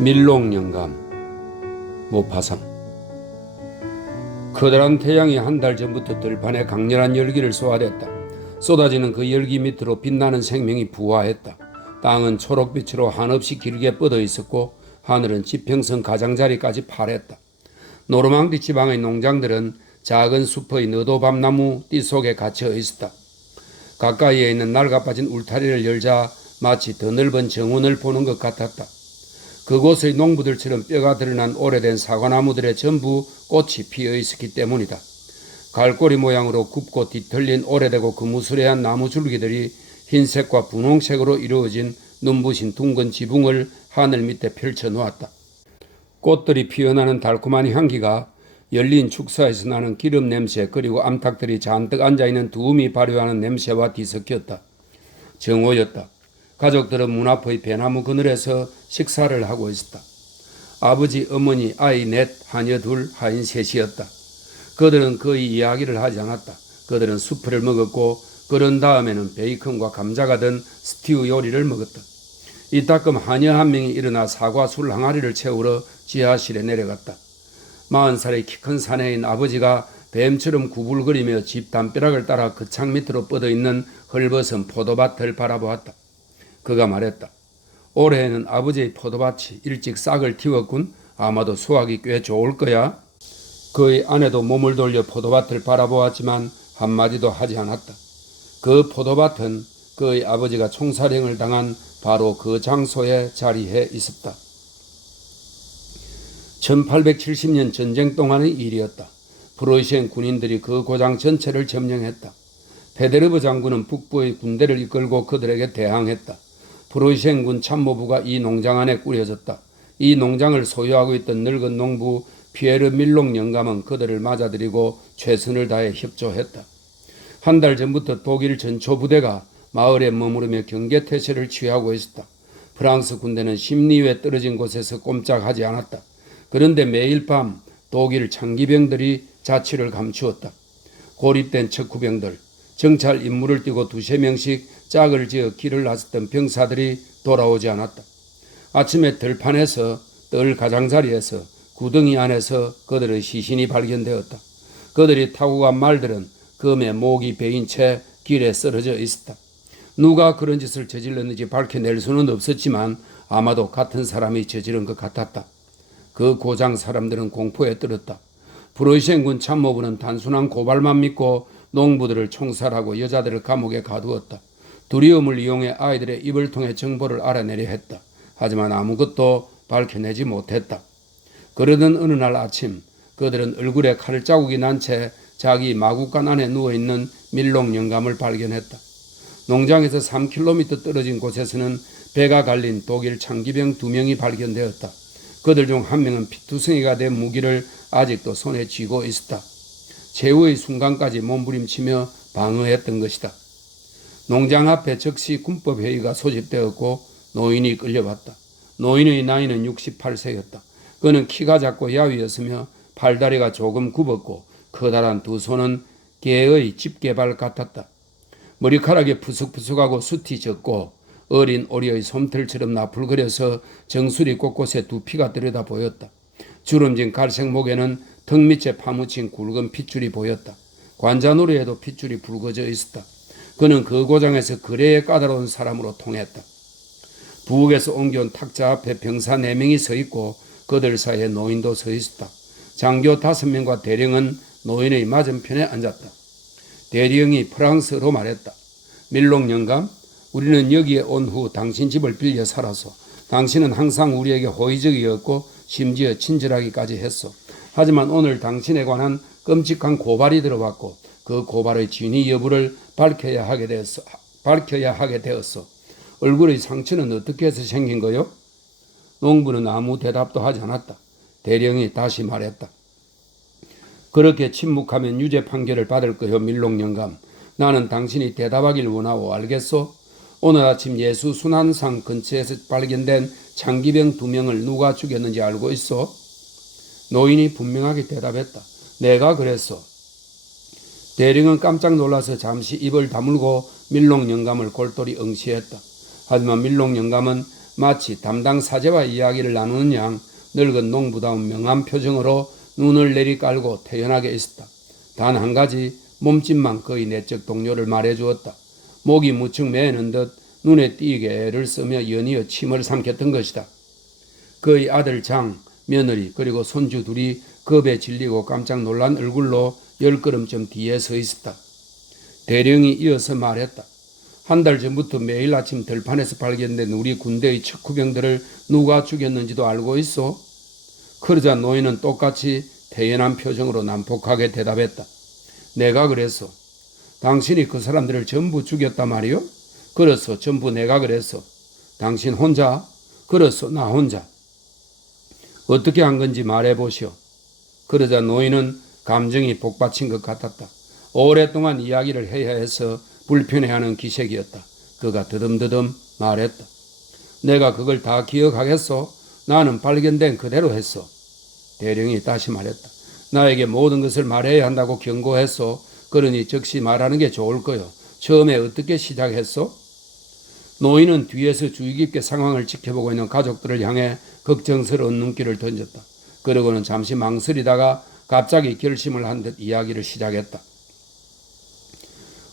밀롱영감 모파상. 커다란 태양이 한 달 전부터 들판에 강렬한 열기를 쏘아댔다. 쏟아지는 그 열기 밑으로 빛나는 생명이 부화했다. 땅은 초록빛으로 한없이 길게 뻗어 있었고 하늘은 지평선 가장자리까지 파랬다. 노르망디 지방의 농장들은 작은 숲의 너도밤나무 띠 속에 갇혀 있었다. 가까이에 있는 낡아빠진 울타리를 열자 마치 더 넓은 정원을 보는 것 같았다. 그곳의 농부들처럼 뼈가 드러난 오래된 사과나무들에 전부 꽃이 피어 있었기 때문이다. 갈고리 모양으로 굽고 뒤틀린 오래되고 그무스레한 나무 줄기들이 흰색과 분홍색으로 이루어진 눈부신 둥근 지붕을 하늘 밑에 펼쳐 놓았다. 꽃들이 피어나는 달콤한 향기가 열린 축사에서 나는 기름 냄새 그리고 암탉들이 잔뜩 앉아있는 두음이 발효하는 냄새와 뒤섞였다. 정오였다. 가족들은 문 앞의 배나무 그늘에서 식사를 하고 있었다. 아버지, 어머니, 아이 넷, 하녀 둘, 하인 셋이었다. 그들은 거의 이야기를 하지 않았다. 그들은 수프를 먹었고 그런 다음에는 베이컨과 감자가 든 스티우 요리를 먹었다. 이따금 하녀 한 명이 일어나 사과 술 항아리를 채우러 지하실에 내려갔다. 40살의 키 큰 사내인 아버지가 뱀처럼 구불거리며 집 담벼락을 따라 그 창 밑으로 뻗어있는 헐벗은 포도밭을 바라보았다. 그가 말했다. 올해에는 아버지의 포도밭이 일찍 싹을 틔웠군. 아마도 수확이 꽤 좋을 거야. 그의 아내도 몸을 돌려 포도밭을 바라보았지만 한마디도 하지 않았다. 그 포도밭은 그의 아버지가 총살형을 당한 바로 그 장소에 자리해 있었다. 1870년 전쟁 동안의 일이었다. 프로이센 군인들이 그 고장 전체를 점령했다. 페데르브 장군은 북부의 군대를 이끌고 그들에게 대항했다. 프로이센군 참모부가 이 농장 안에 꾸려졌다. 이 농장을 소유하고 있던 늙은 농부 피에르 밀롱 영감은 그들을 맞아들이고 최선을 다해 협조했다. 한 달 전부터 독일 전초 부대가 마을에 머무르며 경계태세를 취하고 있었다. 프랑스 군대는 심리에 떨어진 곳에서 꼼짝하지 않았다. 그런데 매일 밤 독일 창기병들이 자취를 감추었다. 고립된 척후병들, 정찰 임무를 띄고 2~3명씩 짝을 지어 길을 나섰던 병사들이 돌아오지 않았다. 아침에 들판에서 뜰 가장자리에서 구덩이 안에서 그들의 시신이 발견되었다. 그들이 타고 간 말들은 금에 목이 베인 채 길에 쓰러져 있었다. 누가 그런 짓을 저질렀는지 밝혀낼 수는 없었지만 아마도 같은 사람이 저지른 것 같았다. 그 고장 사람들은 공포에 떨었다. 프로이센군 참모부는 단순한 고발만 믿고 농부들을 총살하고 여자들을 감옥에 가두었다. 두려움을 이용해 아이들의 입을 통해 정보를 알아내려 했다. 하지만 아무것도 밝혀내지 못했다. 그러던 어느 날 아침 그들은 얼굴에 칼 자국이 난 채 자기 마구간 안에 누워있는 밀롱 영감을 발견했다. 농장에서 3km 떨어진 곳에서는 배가 갈린 독일 창기병 2명이 발견되었다. 그들 중 한 명은 피투성이가 된 무기를 아직도 손에 쥐고 있었다. 최후의 순간까지 몸부림치며 방어했던 것이다. 농장 앞에 즉시 군법회의가 소집되었고 노인이 끌려왔다. 노인의 나이는 68세였다. 그는 키가 작고 야위였으며 팔다리가 조금 굽었고 커다란 두 손은 개의 집게발 같았다. 머리카락이 푸석푸석하고 숱이 적고 어린 오리의 솜털처럼 나풀거려서 정수리 곳곳에 두피가 들여다 보였다. 주름진 갈색 목에는 턱 밑에 파묻힌 굵은 핏줄이 보였다. 관자놀이에도 핏줄이 붉어져 있었다. 그는 그 고장에서 그래야 까다로운 사람으로 통했다. 부엌에서 옮겨온 탁자 앞에 병사 4명이 서 있고 그들 사이에 노인도 서 있었다. 장교 5명과 대령은 노인의 맞은편에 앉았다. 대령이 프랑스어로 말했다. 밀롱 영감, 우리는 여기에 온 후 당신 집을 빌려 살아서 당신은 항상 우리에게 호의적이었고 심지어 친절하기까지 했어. 하지만 오늘 당신에 관한 끔찍한 고발이 들어왔고 그 고발의 진위 여부를 밝혀야 하게 되었어. 얼굴의 상처는 어떻게 해서 생긴 거요? 농부는 아무 대답도 하지 않았다. 대령이 다시 말했다. 그렇게 침묵하면 유죄 판결을 받을 거요, 밀롱 영감. 나는 당신이 대답하길 원하오. 알겠소? 오늘 아침 예수 순환상 근처에서 발견된 창기병 2명을 누가 죽였는지 알고 있어? 노인이 분명하게 대답했다. 내가 그랬어. 대령은 깜짝 놀라서 잠시 입을 다물고 밀롱 영감을 골똘히 응시했다. 하지만 밀롱 영감은 마치 담당 사제와 이야기를 나누는 양 늙은 농부다운 명한 표정으로 눈을 내리깔고 태연하게 있었다. 단 한 가지 몸짓만 그의 내적 동료를 말해주었다. 목이 무척 메이는 듯 눈에 띄게 애를 쓰며 연이어 침을 삼켰던 것이다. 그의 아들 장, 며느리 그리고 손주 둘이 겁에 질리고 깜짝 놀란 얼굴로 10걸음쯤 뒤에 서 있었다. 대령이 이어서 말했다. 한 달 전부터 매일 아침 들판에서 발견된 우리 군대의 척후병들을 누가 죽였는지도 알고 있어? 그러자 노인은 똑같이 태연한 표정으로 난폭하게 대답했다. 내가 그랬어. 당신이 그 사람들을 전부 죽였단 말이요? 그렇소. 전부 내가 그랬어. 당신 혼자? 그렇소. 나 혼자. 어떻게 한 건지 말해보시오. 그러자 노인은 감정이 복받친 것 같았다. 오랫동안 이야기를 해야 해서 불편해하는 기색이었다. 그가 더듬더듬 말했다. 내가 그걸 다 기억하겠소? 나는 발견된 그대로 했소. 대령이 다시 말했다. 나에게 모든 것을 말해야 한다고 경고했소. 그러니 즉시 말하는 게 좋을 거요. 처음에 어떻게 시작했소? 노인은 뒤에서 주의 깊게 상황을 지켜보고 있는 가족들을 향해 걱정스러운 눈길을 던졌다. 그러고는 잠시 망설이다가 갑자기 결심을 한 듯 이야기를 시작했다.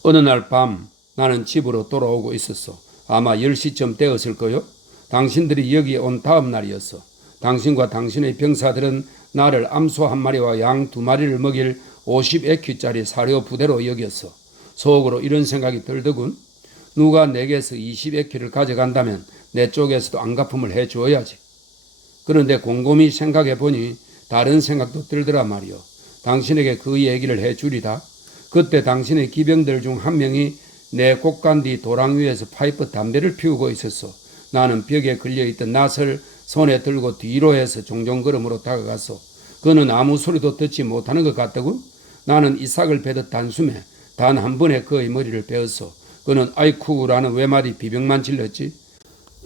어느 날 밤 나는 집으로 돌아오고 있었어. 아마 10시쯤 되었을 거요. 당신들이 여기에 온 다음 날이었어. 당신과 당신의 병사들은 나를 암소 한 마리와 양 2마리를 먹일 50에큐짜리 사료 부대로 여겼어. 속으로 이런 생각이 들더군. 누가 내게서 20에큐를 가져간다면 내 쪽에서도 안갚음을 해줘야지. 그런데 곰곰이 생각해보니 다른 생각도 들더라 말이오. 당신에게 그 얘기를 해주리다. 그때 당신의 기병들 중 한 명이 내 곡간 뒤 도랑 위에서 파이프 담배를 피우고 있었어. 나는 벽에 걸려있던 낫을 손에 들고 뒤로 해서 종종 걸음으로 다가갔어. 그는 아무 소리도 듣지 못하는 것 같더군. 나는 이삭을 베듯 단숨에 단 한 번에 그의 머리를 베었어. 그는 아이쿠라는 외마디 비명만 질렀지.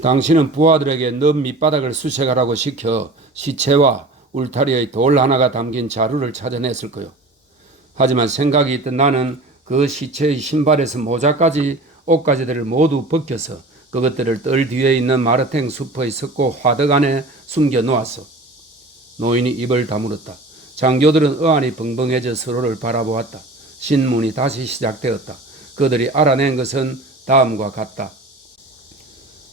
당신은 부하들에게 너 밑바닥을 수색하라고 시켜 시체와 울타리의 돌 하나가 담긴 자루를 찾아냈을 거요. 하지만 생각이 있던 나는 그 시체의 신발에서 모자까지 옷가지들을 모두 벗겨서 그것들을 뜰 뒤에 있는 마르탱 숲의 석고 화덕 안에 숨겨 놓았어. 노인이 입을 다물었다. 장교들은 어안이 벙벙해져 서로를 바라보았다. 신문이 다시 시작되었다. 그들이 알아낸 것은 다음과 같다.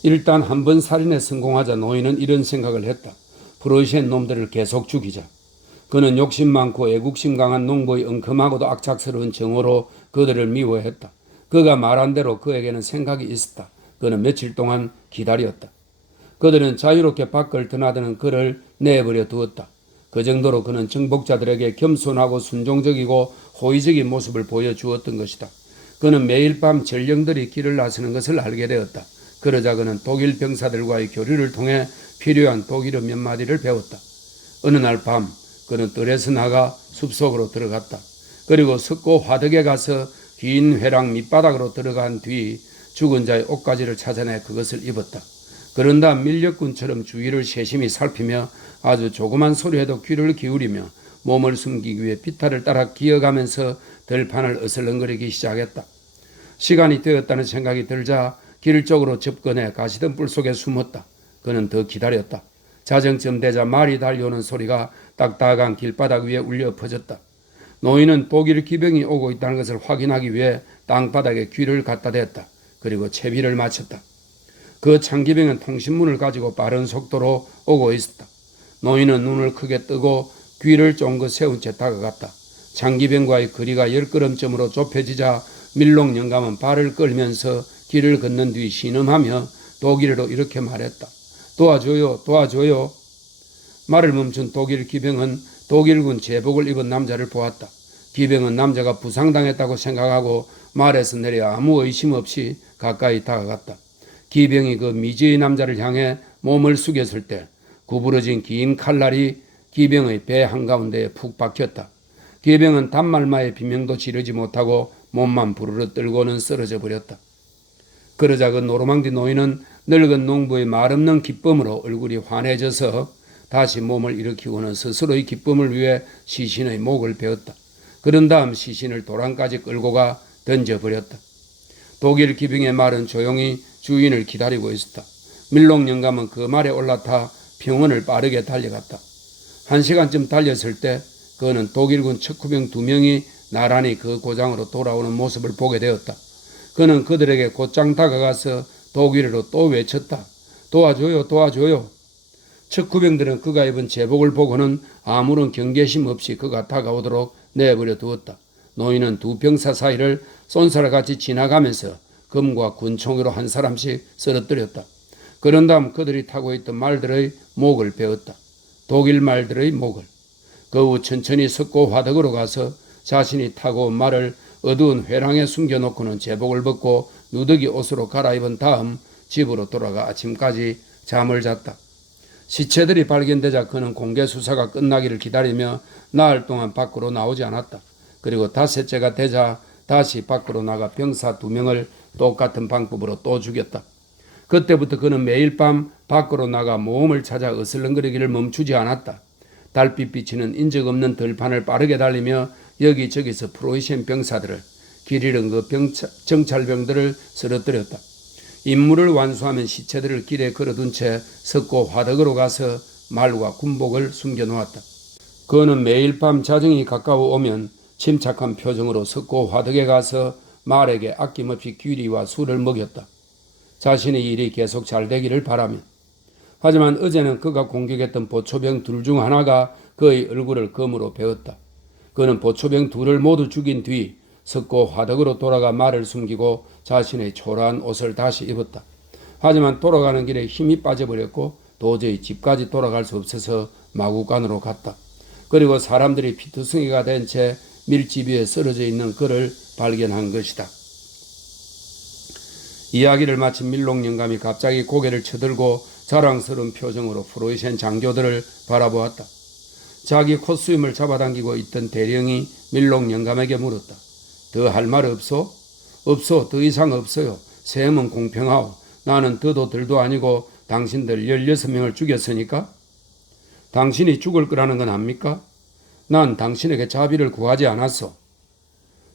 일단 한 번 살인에 성공하자 노인은 이런 생각을 했다. 프로이센 놈들을 계속 죽이자. 그는 욕심 많고 애국심 강한 농부의 엉큼하고도 악착스러운 정오로 그들을 미워했다. 그가 말한 대로 그에게는 생각이 있었다. 그는 며칠 동안 기다렸다. 그들은 자유롭게 밖을 드나드는 그를 내버려 두었다. 그 정도로 그는 정복자들에게 겸손하고 순종적이고 호의적인 모습을 보여주었던 것이다. 그는 매일 밤 전령들이 길을 나서는 것을 알게 되었다. 그러자 그는 독일 병사들과의 교류를 통해 필요한 독일어 몇 마디를 배웠다. 어느 날 밤 그는 뜰에서 나가 숲속으로 들어갔다. 그리고 석고 화덕에 가서 긴 회랑 밑바닥으로 들어간 뒤 죽은 자의 옷가지를 찾아내 그것을 입었다. 그런 다음 밀렵꾼처럼 주위를 세심히 살피며 아주 조그만 소리에도 귀를 기울이며 몸을 숨기기 위해 비탈을 따라 기어가면서 들판을 어슬렁거리기 시작했다. 시간이 되었다는 생각이 들자 길 쪽으로 접근해 가시덤불 속에 숨었다. 그는 더 기다렸다. 자정쯤 되자 말이 달려오는 소리가 딱딱한 길바닥 위에 울려 퍼졌다. 노인은 독일 기병이 오고 있다는 것을 확인하기 위해 땅바닥에 귀를 갖다 댔다. 그리고 채비를 마쳤다. 그 창기병은 통신문을 가지고 빠른 속도로 오고 있었다. 노인은 눈을 크게 뜨고 귀를 쫑긋 세운 채 다가갔다. 창기병과의 거리가 10걸음쯤으로 좁혀지자 밀록 영감은 발을 끌면서 길을 걷는 뒤 신음하며 독일어로 이렇게 말했다. 도와줘요, 도와줘요. 말을 멈춘 독일 기병은 독일군 제복을 입은 남자를 보았다. 기병은 남자가 부상당했다고 생각하고 말에서 내려 아무 의심 없이 가까이 다가갔다. 기병이 그 미지의 남자를 향해 몸을 숙였을 때 구부러진 긴 칼날이 기병의 배 한가운데에 푹 박혔다. 기병은 단말마의 비명도 지르지 못하고 몸만 부르르 떨고는 쓰러져 버렸다. 그러자 그 노르망디 노인은 늙은 농부의 말없는 기쁨으로 얼굴이 환해져서 다시 몸을 일으키고는 스스로의 기쁨을 위해 시신의 목을 베었다. 그런 다음 시신을 도랑까지 끌고 가 던져버렸다. 독일 기병의 말은 조용히 주인을 기다리고 있었다. 밀록 영감은 그 말에 올라타 병원을 빠르게 달려갔다. 1시간쯤 달렸을 때 그는 독일군 척후병 2명이 나란히 그 고장으로 돌아오는 모습을 보게 되었다. 그는 그들에게 곧장 다가가서 독일어로 또 외쳤다. 도와줘요, 도와줘요. 척후병들은 그가 입은 제복을 보고는 아무런 경계심 없이 그가 다가오도록 내버려 두었다. 노인은 두 병사 사이를 쏜살같이 지나가면서 금과 군총으로 한 사람씩 쓰러뜨렸다. 그런 다음 그들이 타고 있던 말들의 목을 베었다. 독일 말들의 목을. 그 후 천천히 석고 화덕으로 가서 자신이 타고 온 말을 어두운 회랑에 숨겨놓고는 제복을 벗고 누더기 옷으로 갈아입은 다음 집으로 돌아가 아침까지 잠을 잤다. 시체들이 발견되자 그는 공개수사가 끝나기를 기다리며 나흘 동안 밖으로 나오지 않았다. 그리고 닷새째가 되자 다시 밖으로 나가 병사 2명을 똑같은 방법으로 또 죽였다. 그때부터 그는 매일 밤 밖으로 나가 모험을 찾아 어슬렁거리기를 멈추지 않았다. 달빛 비치는 인적 없는 들판을 빠르게 달리며 여기저기서 프로이센 병사들을, 길 잃은 그 정찰병들을 쓰러뜨렸다. 임무를 완수하면 시체들을 길에 걸어둔 채 석고 화덕으로 가서 말과 군복을 숨겨놓았다. 그는 매일 밤 자정이 가까워 오면 침착한 표정으로 석고 화덕에 가서 말에게 아낌없이 귀리와 술을 먹였다. 자신의 일이 계속 잘 되기를 바라며. 하지만 어제는 그가 공격했던 보초병 둘 중 하나가 그의 얼굴을 검으로 베었다. 그는 보초병 둘을 모두 죽인 뒤 석고 화덕으로 돌아가 말을 숨기고 자신의 초라한 옷을 다시 입었다. 하지만 돌아가는 길에 힘이 빠져버렸고 도저히 집까지 돌아갈 수 없어서 마구간으로 갔다. 그리고 사람들이 피투성이가 된 채 밀집 위에 쓰러져 있는 그를 발견한 것이다. 이야기를 마친 밀록 영감이 갑자기 고개를 쳐들고 자랑스러운 표정으로 프로이센 장교들을 바라보았다. 자기 콧수염을 잡아당기고 있던 대령이 밀록 영감에게 물었다. 더 할 말 없소? 없소. 더 이상 없어요. 셈은 공평하오. 나는 더도 덜도 아니고 당신들 16명을 죽였으니까? 당신이 죽을 거라는 건 압니까? 난 당신에게 자비를 구하지 않았소.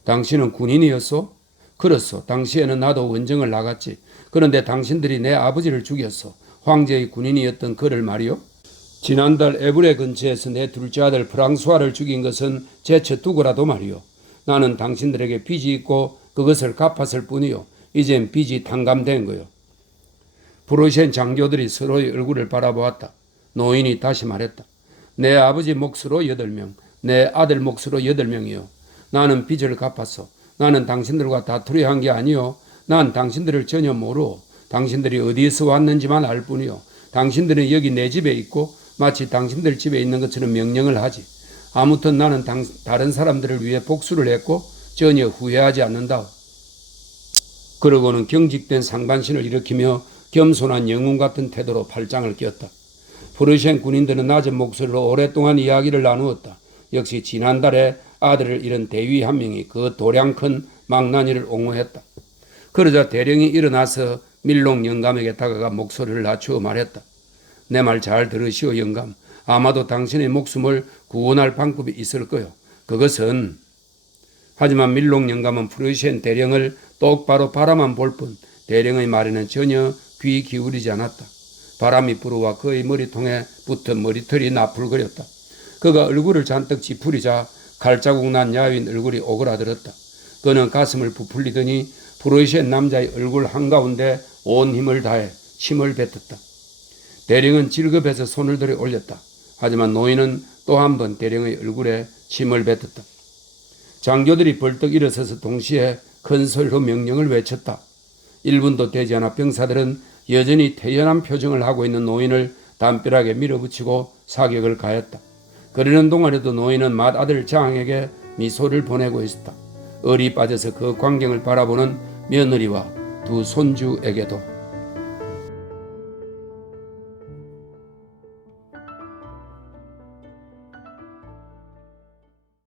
당신은 군인이었소? 그렇소. 당시에는 나도 원정을 나갔지. 그런데 당신들이 내 아버지를 죽였소. 황제의 군인이었던 그를 말이요. 지난달 에브레 근처에서 내 둘째 아들 프랑수아를 죽인 것은 제쳐두고라도 말이요. 나는 당신들에게 빚이 있고 그것을 갚았을 뿐이요. 이젠 빚이 탕감된 거요. 프로이센 장교들이 서로의 얼굴을 바라보았다. 노인이 다시 말했다. 내 아버지 몫으로 8명, 내 아들 몫으로 8명이요. 나는 빚을 갚았어. 나는 당신들과 다투려 한 게 아니요. 난 당신들을 전혀 모르오. 당신들이 어디에서 왔는지만 알 뿐이요. 당신들은 여기 내 집에 있고 마치 당신들 집에 있는 것처럼 명령을 하지. 아무튼 나는 다른 사람들을 위해 복수를 했고 전혀 후회하지 않는다. 그러고는 경직된 상반신을 일으키며 겸손한 영웅 같은 태도로 팔짱을 꼈다. 프로이센 군인들은 낮은 목소리로 오랫동안 이야기를 나누었다. 역시 지난달에 아들을 잃은 대위 한 명이 그 도량 큰 망나니를 옹호했다. 그러자 대령이 일어나서 밀록 영감에게 다가가 목소리를 낮추어 말했다. 내 말 잘 들으시오 영감. 아마도 당신의 목숨을 구원할 방법이 있을 거요. 그것은... 하지만 밀록 영감은 프로이센 대령을 똑바로 바라만 볼 뿐 대령의 말에는 전혀 귀 기울이지 않았다. 바람이 불어와 그의 머리통에 붙은 머리털이 나풀거렸다. 그가 얼굴을 잔뜩 찌푸리자 칼자국 난 야윈 얼굴이 오그라들었다. 그는 가슴을 부풀리더니 프로이센 남자의 얼굴 한가운데 온 힘을 다해 침을 뱉었다. 대령은 질겁해서 손을 들어 올렸다. 하지만 노인은 또 한 번 대령의 얼굴에 침을 뱉었다. 장교들이 벌떡 일어서서 동시에 큰 소리로 명령을 외쳤다. 1분도 되지 않아 병사들은 여전히 태연한 표정을 하고 있는 노인을 담벼락에 밀어붙이고 사격을 가했다. 그러는 동안에도 노인은 맏아들 장에게 미소를 보내고 있었다. 얼이 빠져서 그 광경을 바라보는 며느리와 두 손주에게도.